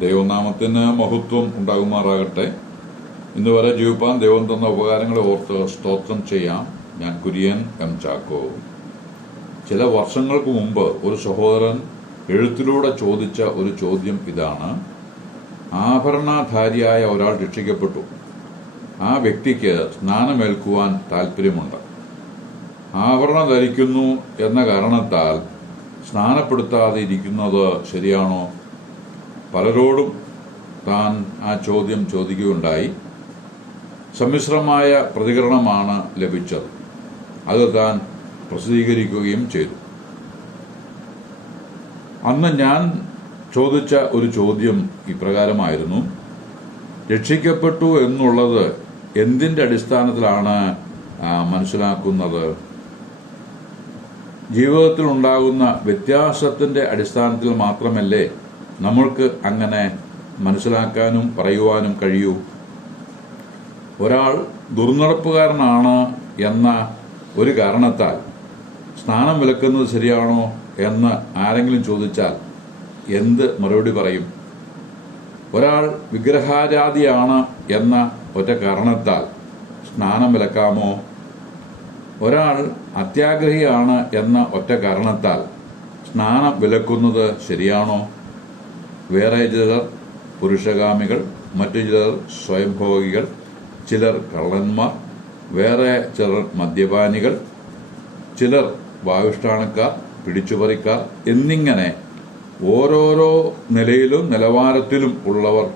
ദൈവനാമത്തിന് മഹത്വം ഉണ്ടാകുമാറാകട്ടെ. ഇന്ന് വരെ ജീവിപ്പാൻ ദൈവം തന്ന ഉപകാരങ്ങളെ ഓർത്ത് സ്തോത്രം ചെയ്യാം. ഞാൻ കുര്യൻ എം ചാക്കോ. ചില വർഷങ്ങൾക്ക് മുമ്പ് ഒരു സഹോദരൻ എഴുത്തിലൂടെ ചോദിച്ച ഒരു ചോദ്യം ഇതാണ്: ആഭരണധാരിയായ ഒരാൾ രക്ഷിക്കപ്പെട്ടു. ആ വ്യക്തിക്ക് സ്നാനമേൽക്കുവാൻ താല്പര്യമുണ്ട്. ആഭരണം ധരിക്കുന്നു എന്ന കാരണത്താൽ സ്നാനപ്പെടുത്താതെ ഇരിക്കുന്നത് ശരിയാണോ? പലരോടും താൻ ആ ചോദ്യം ചോദിക്കുകയുണ്ടായി. സമ്മിശ്രമായ പ്രതികരണമാണ് ലഭിച്ചത്. അത് താൻ പ്രസിദ്ധീകരിക്കുകയും ചെയ്തു. അന്ന് ഞാൻ ചോദിച്ച ഒരു ചോദ്യം ഇപ്രകാരമായിരുന്നു: രക്ഷിക്കപ്പെട്ടു എന്നുള്ളത് എന്തിൻ്റെ അടിസ്ഥാനത്തിലാണ് മനസ്സിലാക്കുന്നത്? ജീവിതത്തിൽ ഉണ്ടാകുന്ന വ്യത്യാസത്തിൻ്റെ അടിസ്ഥാനത്തിൽ മാത്രമല്ലേ നമ്മൾക്ക് അങ്ങനെ മനസ്സിലാക്കാനും പറയുവാനും കഴിയൂ? ഒരാൾ ദുർനടപ്പുകാരനാണ് എന്ന ഒരു കാരണത്താൽ സ്നാനം വിലക്കുന്നത് ശരിയാണോ എന്ന് ആരെങ്കിലും ചോദിച്ചാൽ എന്ത് മറുപടി പറയും? ഒരാൾ വിഗ്രഹാരാധിയാണ് എന്ന ഒറ്റ കാരണത്താൽ സ്നാനം വിലക്കാമോ? ഒരാൾ അത്യാഗ്രഹിയാണ് എന്ന ഒറ്റ കാരണത്താൽ സ്നാനം വിലക്കുന്നത് ശരിയാണോ? വേറെ ചിലർ പുരുഷകാമികൾ, മറ്റു ചിലർ സ്വയംഭോഗികൾ, ചിലർ കള്ളന്മാർ, വേറെ ചിലർ മദ്യപാനികൾ, ചിലർ വായുഷ്ഠാണക്കാർ, പിടിച്ചുപറിക്കാർ എന്നിങ്ങനെ ഓരോരോ നിലയിലും നിലവാരത്തിലും ഉള്ളവർ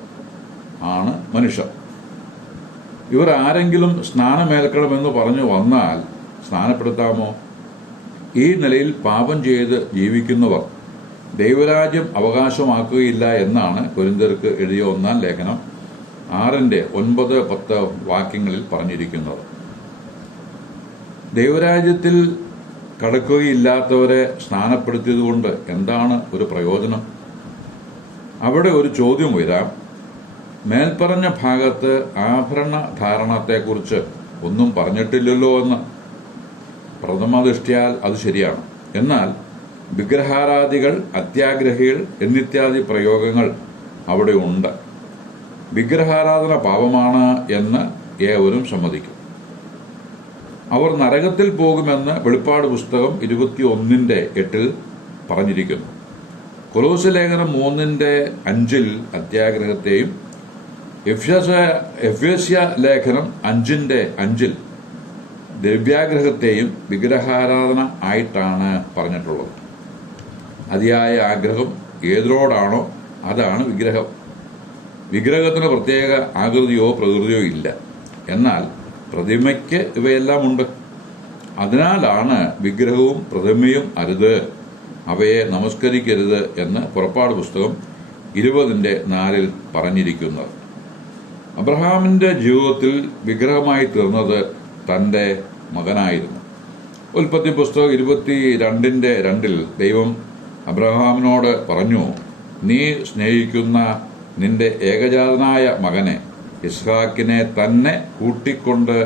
ആണ് മനുഷ്യർ. ഇവർ ആരെങ്കിലും സ്നാനമേൽക്കണമെന്ന് പറഞ്ഞു വന്നാൽ സ്നാനപ്പെടുത്താമോ? ഈ നിലയിൽ പാപം ചെയ്ത് ജീവിക്കുന്നവർ ദൈവരാജ്യം അവകാശമാക്കുകയില്ല എന്നാണ് കൊരിന്ത്യർക്ക് എഴുതിയ 1-ാം ലേഖനം 6:9-10 വാക്യങ്ങളിൽ പറഞ്ഞിരിക്കുന്നത്. ദൈവരാജ്യത്തിൽ കടക്കുകയില്ലാത്തവരെ സ്നാനപ്പെടുത്തിയതുകൊണ്ട് എന്താണ് ഒരു പ്രയോജനം? അവിടെ ഒരു ചോദ്യം വരാം: മേൽപ്പറഞ്ഞ ഭാഗത്ത് ആഭരണ ധാരണത്തെക്കുറിച്ച് ഒന്നും പറഞ്ഞിട്ടില്ലല്ലോ എന്ന്. പ്രഥമദൃഷ്ട്യാൽ അത് ശരിയാണ്. എന്നാൽ വിഗ്രഹാരാധികൾ, അത്യാഗ്രഹികൾ എന്നിത്യാദി പ്രയോഗങ്ങൾ അവിടെ ഉണ്ട്. വിഗ്രഹാരാധന പാപമാണ് എന്ന് ഏവരും സമ്മതിക്കും. അവർ നരകത്തിൽ പോകുമെന്ന് വെളിപ്പാട് പുസ്തകം 21:8 പറഞ്ഞിരിക്കുന്നു. കൊലോസ്യ ലേഖനം 3:5 അത്യാഗ്രഹത്തെയും എഫേസ്യ ലേഖനം 5:5 ദ്രവ്യാഗ്രഹത്തെയും വിഗ്രഹാരാധന ആയിട്ടാണ് പറഞ്ഞിട്ടുള്ളത്. അതിയായ ആഗ്രഹം ഏതിനോടാണോ അതാണ് വിഗ്രഹം. വിഗ്രഹത്തിന് പ്രത്യേക ആകൃതിയോ പ്രകൃതിയോ ഇല്ല. എന്നാൽ പ്രതിമയ്ക്ക് ഇവയെല്ലാം ഉണ്ട്. അതിനാലാണ് വിഗ്രഹവും പ്രതിമയും അരുത്, അവയെ നമസ്കരിക്കരുത് എന്ന് പുറപ്പാട് പുസ്തകം 20:4 പറഞ്ഞിരിക്കുന്നത്. അബ്രഹാമിന്റെ ജീവിതത്തിൽ വിഗ്രഹമായി തീർന്നത് തൻ്റെ മകനായിരുന്നു. ഉൽപ്പത്തി പുസ്തകം 22:2 ദൈവം അബ്രഹാമിനോട് പറഞ്ഞു: നീ സ്നേഹിക്കുന്ന നിന്റെ ഏകജാതനായ മകനെ ഇസ്ഹാക്കിനെ തന്നെ കൂട്ടിക്കൊണ്ട്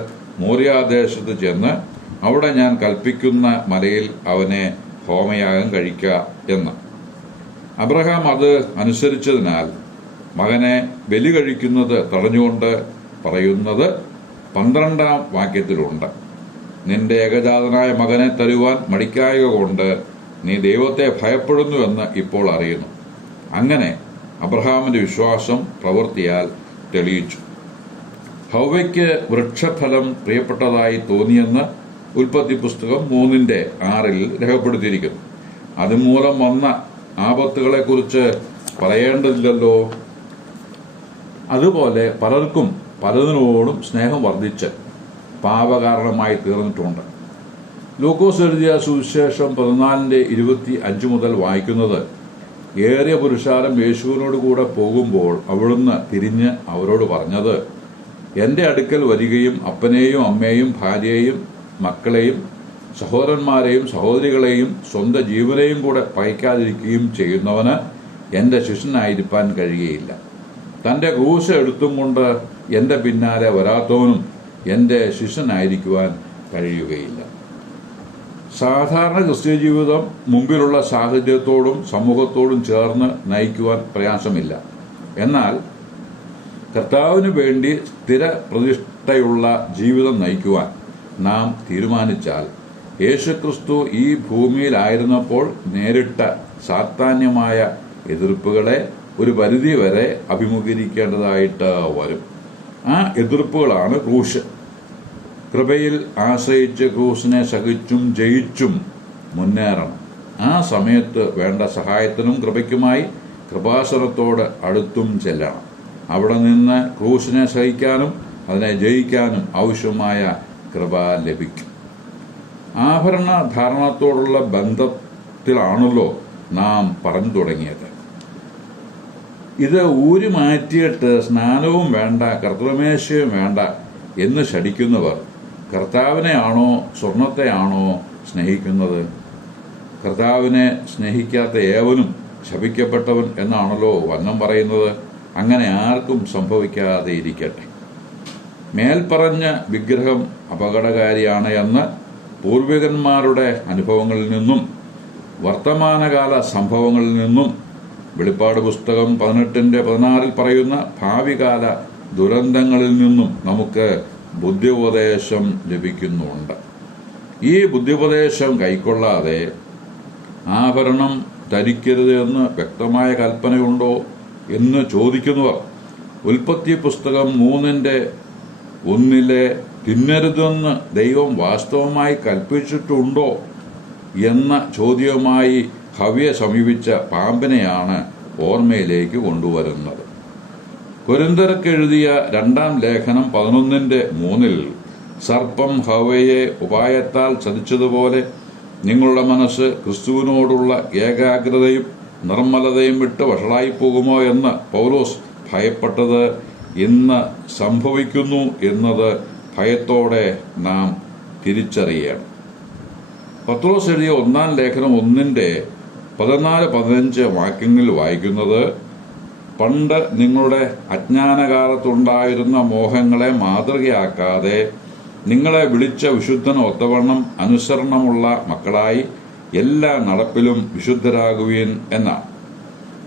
മോര്യാദേശത്ത് ചെന്ന് അവിടെ ഞാൻ കൽപ്പിക്കുന്ന മലയിൽ അവനെ ഹോമയാഗം കഴിക്കുക എന്ന്. അബ്രഹാം അത് അനുസരിച്ചതിനാൽ മകനെ ബലി കഴിക്കുന്നത് തടഞ്ഞുകൊണ്ട് പറയുന്നത് 12-ാം വാക്യത്തിലുണ്ട്: നിന്റെ ഏകജാതനായ മകനെ തരുവാൻ മടിക്കായക കൊണ്ട് നീ ദൈവത്തെ ഭയപ്പെടുന്നുവെന്ന് ഇപ്പോൾ അറിയുന്നു. അങ്ങനെ അബ്രഹാമിന്റെ വിശ്വാസം പ്രവൃത്തിയാൽ തെളിയിച്ചു. ഹവ്വയ്ക്ക് വൃക്ഷഫലം പ്രിയപ്പെട്ടതായി തോന്നിയെന്ന് ഉൽപ്പത്തി പുസ്തകം 3:6 രേഖപ്പെടുത്തിയിരിക്കുന്നു. അതുമൂലം വന്ന ആപത്തുകളെക്കുറിച്ച് പറയേണ്ടതില്ലല്ലോ. അതുപോലെ പലർക്കും പലതിനോടും സ്നേഹം വർദ്ധിച്ച് പാപകാരണമായി തീർന്നിട്ടുണ്ട്. ലൂക്കോസ് എഴുതിയ സുവിശേഷം 14:25 മുതൽ വായിക്കുന്നത്: ഏറിയ പുരുഷാരം യേശുവിനോട് കൂടെ പോകുമ്പോൾ അവിടുന്ന് തിരിഞ്ഞ് അവരോട് പറഞ്ഞത്: എൻ്റെ അടുക്കൽ വരികയും അപ്പനെയും അമ്മയെയും ഭാര്യയെയും മക്കളെയും സഹോദരന്മാരെയും സഹോദരികളെയും സ്വന്തം ജീവനെയും കൂടെ പകയ്ക്കാതിരിക്കുകയും ചെയ്യുന്നവന് എൻ്റെ ശിഷ്യനായിരിക്കാൻ കഴിയുകയില്ല. തൻ്റെ ക്രൂശ് എടുത്തും കൊണ്ട് എൻ്റെ പിന്നാലെ വരാത്തവനും എൻ്റെ ശിഷ്യനായിരിക്കുവാൻ കഴിയുകയില്ല. സാധാരണ ക്രിസ്തീയ ജീവിതം മുമ്പിലുള്ള സാഹചര്യത്തോടും സമൂഹത്തോടും ചേർന്ന് നയിക്കുവാൻ പ്രയാസമില്ല. എന്നാൽ കർത്താവിന് വേണ്ടി സ്ഥിരപ്രതിഷ്ഠയുള്ള ജീവിതം നയിക്കുവാൻ നാം തീരുമാനിച്ചാൽ യേശുക്രിസ്തു ഈ ഭൂമിയിലായിരുന്നപ്പോൾ നേരിട്ട സാത്താന്യമായ എതിർപ്പുകളെ ഒരു പരിധി വരെ അഭിമുഖീകരിക്കേണ്ടതായിട്ട് വരും. ആ എതിർപ്പുകളാണ് ക്രൂശ്. കൃപയിൽ ആശ്രയിച്ച് ക്രൂശിനെ സഹിച്ചും ജയിച്ചും മുന്നേറണം. ആ സമയത്ത് വേണ്ട സഹായത്തിനും കൃപയ്ക്കുമായി കൃപാസനത്തോട് അടുത്തും ചെല്ലണം. അവിടെ നിന്ന് ക്രൂശിനെ സഹിക്കാനും അതിനെ ജയിക്കാനും ആവശ്യമായ കൃപ ലഭിക്കും. ആഭരണ ധാരണത്തോടുള്ള ബന്ധത്തിലാണല്ലോ നാം പറഞ്ഞു തുടങ്ങിയത്. ഇത് ഊരി മാറ്റിയിട്ട് സ്നാനവും വേണ്ട കർത്തൃമേശയും വേണ്ട എന്ന് ശഠിക്കുന്നവർ കർത്താവിനെയാണോ സ്വർണത്തെയാണോ സ്നേഹിക്കുന്നത്? കർത്താവിനെ സ്നേഹിക്കാത്ത ഏവനും ശപിക്കപ്പെട്ടവൻ എന്നാണല്ലോ വചനം പറയുന്നത്. അങ്ങനെ ആർക്കും സംഭവിക്കാതെ ഇരിക്കട്ടെ. മേൽപ്പറഞ്ഞ വിഗ്രഹം അപകടകാരിയാണ് എന്ന് പൂർവികന്മാരുടെ അനുഭവങ്ങളിൽ നിന്നും വർത്തമാനകാല സംഭവങ്ങളിൽ നിന്നും വെളിപ്പാട് പുസ്തകം 18:16 പറയുന്ന ഭാവികാല ദുരന്തങ്ങളിൽ നിന്നും നമുക്ക് ബുദ്ധിോപദേശം ലഭിക്കുന്നുണ്ട്. ഈ ബുദ്ധിോപദേശം കൈക്കൊള്ളാതെ ആഭരണം ധരിക്കരുത് എന്ന് വ്യക്തമായ കൽപ്പനയുണ്ടോ എന്ന് ചോദിക്കുന്നവർ ഉൽപ്പത്തി പുസ്തകം 3:1 തിന്നരുതെന്ന് ദൈവം വാസ്തവമായി കൽപ്പിച്ചിട്ടുണ്ടോ എന്ന ചോദ്യവുമായി ഹവ്യെ സമീപിച്ച പാമ്പിനെയാണ് ഓർമ്മയിലേക്ക് കൊണ്ടുവരുന്നത്. കൊരിന്ത്യർക്ക് എഴുതിയ 2-ാം ലേഖനം 11:3 സർപ്പം ഹവ്വയെ ഉപായത്താൽ ചതിച്ചതുപോലെ നിങ്ങളുടെ മനസ്സ് ക്രിസ്തുവിനോടുള്ള ഏകാഗ്രതയും നിർമ്മലതയും വിട്ട് വഷളായി പോകുമോ എന്ന് പൗലോസ് ഭയപ്പെട്ടത് ഇന്ന് സംഭവിക്കുന്നു എന്നത് ഭയത്തോടെ നാം തിരിച്ചറിയണം. പത്രോസ് എഴുതിയ 1-ാം ലേഖനം 1:14-15 വാക്യങ്ങളിൽ വായിക്കുന്നത്, പണ്ട് നിങ്ങളുടെ അജ്ഞാനകാലത്തുണ്ടായിരുന്ന മോഹങ്ങളെ മാതൃകയാക്കാതെ നിങ്ങളെ വിളിച്ച വിശുദ്ധന് ഒത്തവണ്ണം അനുസരണമുള്ള മക്കളായി എല്ലാ നടപ്പിലും വിശുദ്ധരാകുവീൻ എന്നാണ്.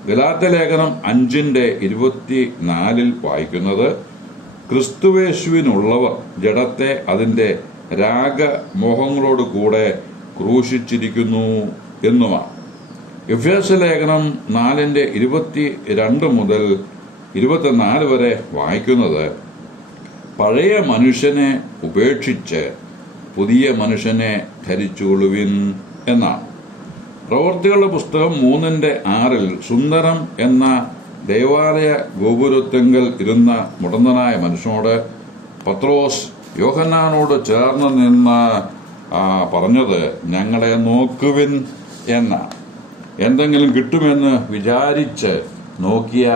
ഗലാത്യ ലേഖനം 5:24 വായിക്കുന്നത്, ക്രിസ്തുവേശുവിനുള്ളവർ ജഡത്തെ അതിന്റെ രാഗമോഹങ്ങളോട് കൂടെ ക്രൂശിച്ചിരിക്കുന്നു എന്നുമാണ്. എഫേസ്യ ലേഖനം 4:22 മുതൽ 24 വരെ വായിക്കുന്നത്, പഴയ മനുഷ്യനെ ഉപേക്ഷിച്ച് പുതിയ മനുഷ്യനെ ധരിച്ചുകൊള്ളുവിൻ എന്നാണ്. പ്രവൃത്തികളുടെ പുസ്തകം 3:6 സുന്ദരം എന്ന ദേവാലയ ഗോപുരത്തെങ്കൽ ഇരുന്ന മുടന്തനായ മനുഷ്യനോട് പത്രോസ് യോഹന്നാനോട് ചേർന്ന് നിന്ന് പറഞ്ഞത്, ഞങ്ങളെ നോക്കുവിൻ എന്നാണ്. എന്തെങ്കിലും കിട്ടുമെന്ന് വിചാരിച്ച് നോക്കിയ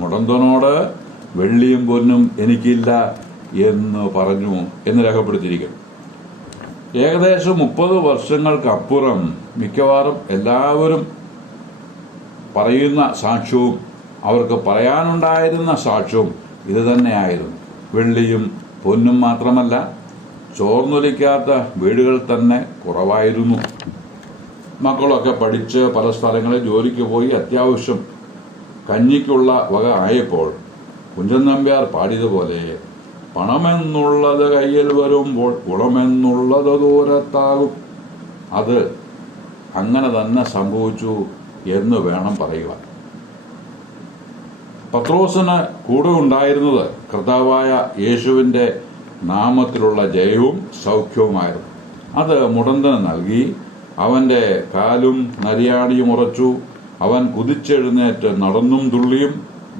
മുടന്തനോട് വെള്ളിയും പൊന്നും എനിക്കില്ല എന്ന് പറഞ്ഞു എന്ന് രേഖപ്പെടുത്തിയിരിക്കുന്നു. ഏകദേശം 30 വർഷങ്ങൾക്കപ്പുറം മിക്കവാറും എല്ലാവരും പറയുന്ന സാക്ഷ്യവും അവർക്ക് പറയാനുണ്ടായിരുന്ന സാക്ഷ്യവും ഇത് തന്നെയായിരുന്നു. വെള്ളിയും പൊന്നും മാത്രമല്ല, ചോർന്നൊലിക്കാത്ത വീടുകൾ തന്നെ കുറവായിരുന്നു. മക്കളൊക്കെ പഠിച്ച് പല സ്ഥലങ്ങളിൽ ജോലിക്ക് പോയി അത്യാവശ്യം കഞ്ഞിക്കുള്ള വക ആയപ്പോൾ കുഞ്ചൻ നമ്പ്യാർ പാടിയതുപോലെ, പണമെന്നുള്ളത് കയ്യിൽ വരുമ്പോൾ ഗുണമെന്നുള്ളത് ദൂരത്താകും. അത് അങ്ങനെ തന്നെ സംഭവിച്ചു എന്ന് വേണം പറയുവാൻ. പത്രോസിന് കൂടെ ഉണ്ടായിരുന്നത് കർത്താവായ യേശുവിൻ്റെ നാമത്തിലുള്ള ജയവും സൗഖ്യവുമായിരുന്നു. അത് മുടന്തന് നൽകി. അവൻ്റെ കാലും നരിയാണിയും ഉറച്ചു. അവൻ കുതിച്ചെഴുന്നേറ്റ് നടന്നും തുള്ളിയും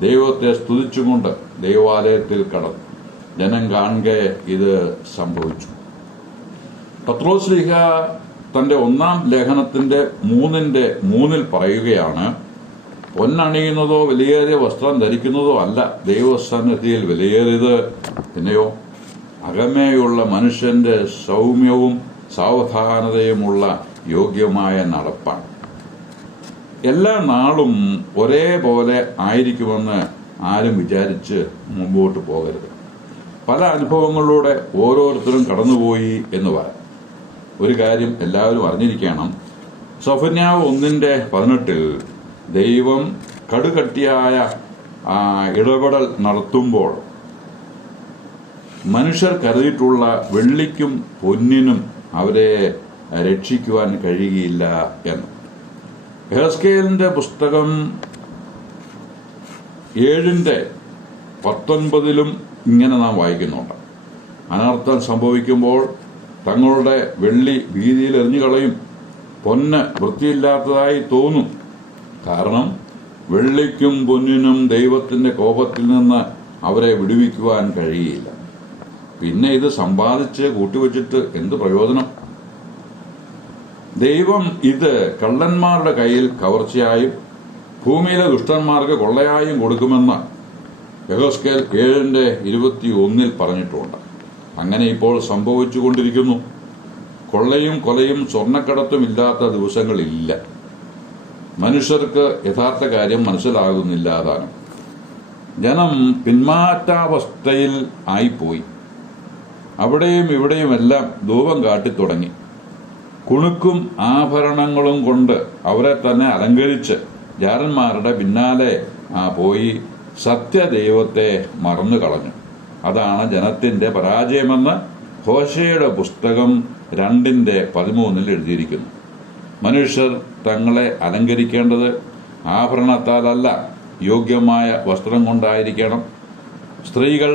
ദൈവത്തെ സ്തുതിച്ചുകൊണ്ട് ദൈവാലയത്തിൽ കടന്നു. ജനം കാണെ ഇത് സംഭവിച്ചു. പത്രോസ് ശ്ലീഹ തന്റെ 1-ാം ലേഖനത്തിന്റെ 3:3 പറയുകയാണ്, പൊന്നണിയുന്നതോ വിലയേറിയ വസ്ത്രം ധരിക്കുന്നതോ അല്ല ദൈവസന്നിധിയിൽ വിലയേറിയത്, പിന്നെയോ അകമേയുള്ള മനുഷ്യന്റെ സൗമ്യവും സാവധാനതയുമുള്ള യോഗ്യമായ നടപ്പാണ്. എല്ലാ നാളും ഒരേപോലെ ആയിരിക്കുമെന്ന് ആരും വിചാരിച്ച് മുമ്പോട്ട് പോകരുത്. പല അനുഭവങ്ങളിലൂടെ ഓരോരുത്തരും കടന്നുപോയി എന്ന് പറയാം. ഒരു കാര്യം എല്ലാവരും അറിഞ്ഞിരിക്കണം. സഫന്യാവ് 1:18 ദൈവം കടുകട്ടിയായ ഇടപെടൽ നടത്തുമ്പോൾ മനുഷ്യർ കരുതിയിട്ടുള്ള വെള്ളിക്കും പൊന്നിനും അവരെ രക്ഷിക്കുവാൻ കഴിയുകയില്ല എന്ന്. യെഹെസ്കേലിന്റെ പുസ്തകം 7:19 ഇങ്ങനെ നാം വായിക്കുന്നുണ്ട്. അനർത്ഥം സംഭവിക്കുമ്പോൾ തങ്ങളുടെ വെള്ളി വീതിയിൽ എറിഞ്ഞു കളയും, പൊന്ന് വൃത്തിയില്ലാത്തതായി തോന്നും. കാരണം വെള്ളിക്കും പൊന്നിനും ദൈവത്തിന്റെ കോപത്തിൽ നിന്ന് അവരെ വിടുവിക്കുവാൻ കഴിയില്ല. പിന്നെ ഇത് സമ്പാദിച്ച് കൂട്ടിവെച്ചിട്ട് എന്ത് പ്രയോജനം? ദൈവം ഇത് കള്ളന്മാരുടെ കയ്യിൽ കവർച്ചയായും ഭൂമിയിലെ ദുഷ്ടന്മാർക്ക് കൊള്ളയായും കൊടുക്കുമെന്ന് യെഹെസ്കേൽ 7:21 പറഞ്ഞിട്ടുണ്ട്. അങ്ങനെ ഇപ്പോൾ സംഭവിച്ചുകൊണ്ടിരിക്കുന്നു. കൊള്ളയും കൊലയും സ്വർണ്ണക്കടത്തും ഇല്ലാത്ത ദിവസങ്ങളില്ല. മനുഷ്യർക്ക് യഥാർത്ഥ കാര്യം മനസ്സിലാകുന്നില്ല. അതാണ് ജനം പിന്മാറ്റാവസ്ഥയിൽ ആയിപ്പോയി. അവിടെയും ഇവിടെയുമെല്ലാം ധൂപം കാട്ടിത്തുടങ്ങി. കുണുക്കും ആഭരണങ്ങളും കൊണ്ട് അവരെ തന്നെ അലങ്കരിച്ച് ജാരന്മാരുടെ പിന്നാലെ പോയി സത്യദൈവത്തെ മറന്നു കളഞ്ഞു. അതാണ് ജനത്തിന്റെ പരാജയമെന്ന് ഹോശേയുടെ പുസ്തകം 2:13 എഴുതിയിരിക്കുന്നു. മനുഷ്യർ തങ്ങളെ അലങ്കരിക്കേണ്ടത് ആഭരണത്താലല്ല, യോഗ്യമായ വസ്ത്രം കൊണ്ടായിരിക്കണം. സ്ത്രീകൾ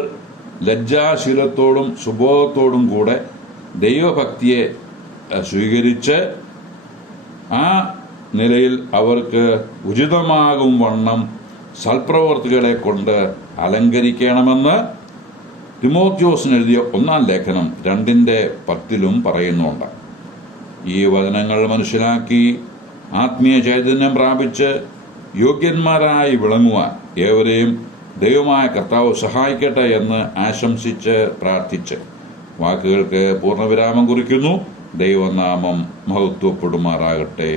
ലജ്ജാശീലത്തോടും സുബോധത്തോടും കൂടെ ദൈവഭക്തിയെ സ്വീകരിച്ച് ആ നിലയിൽ അവർക്ക് ഉചിതമാകും വണ്ണം സൽപ്രവർത്തികളെ കൊണ്ട് അലങ്കരിക്കണമെന്ന് തിമോഥെയോസിന് എഴുതിയ 1-ാം ലേഖനം 2:10 പറയുന്നുണ്ട്. ഈ വചനങ്ങൾ മനസ്സിലാക്കി ആത്മീയ ചൈതന്യം പ്രാപിച്ച് യോഗ്യന്മാരായി വിളങ്ങുവാൻ ഏവരെയും ദൈവമായ കർത്താവ് സഹായിക്കട്ടെ എന്ന് ആശംസിച്ച് പ്രാർത്ഥിച്ച് വാക്കുകൾക്ക് പൂർണ്ണവിരാമം കുറിക്കുന്നു. ദൈവനാമം മഹത്വപ്പെടുമാറാകട്ടെ.